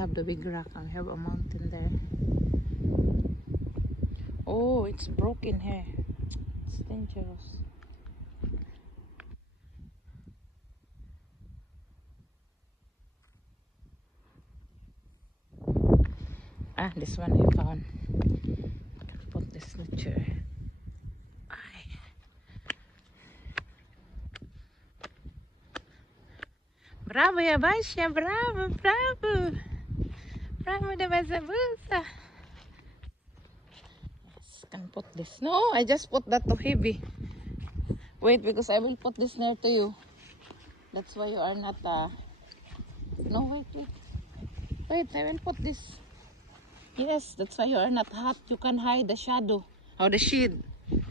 have the big rock and we have a mountain there. Oh, it's broken here. It's dangerous. Ah, this one I found. I can put this in the chair. Bravo, Yabasha! Bravo, bravo! Bravo, the Basabusa! Yes, can put this. No, I just put that too heavy. Wait, because I will put this near to you. That's why you are not, No, wait. Wait, I will put this. Yes, that's why you are not hot. You can hide the shadow. Or the shade. You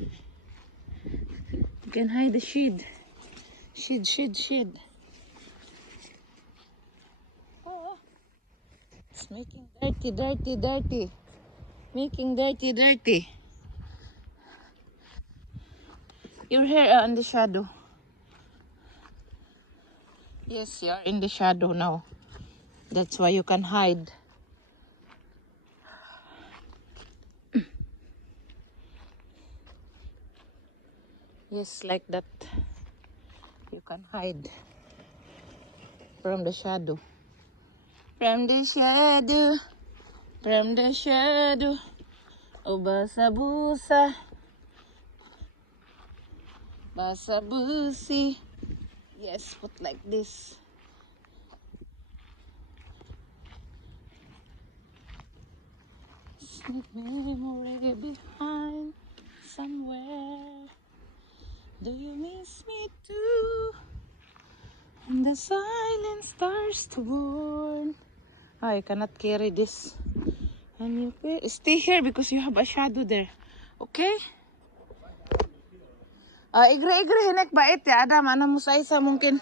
can hide the shade. Shade. Oh, it's making dirty. Making dirty. Your hair are in the shadow. Yes, you are in the shadow now. That's why you can hide. Yes, like that. You can hide from the shadow. From the shadow. Oh, Basabusa. Basabusi. Yes, put like this. Sneak memory behind somewhere. Do you miss me too? And the silence starts to burn. I cannot carry this. And you stay here because you have a shadow there. Okay? Igre hinek bait ya. Ada mana mo sa isa mungkin.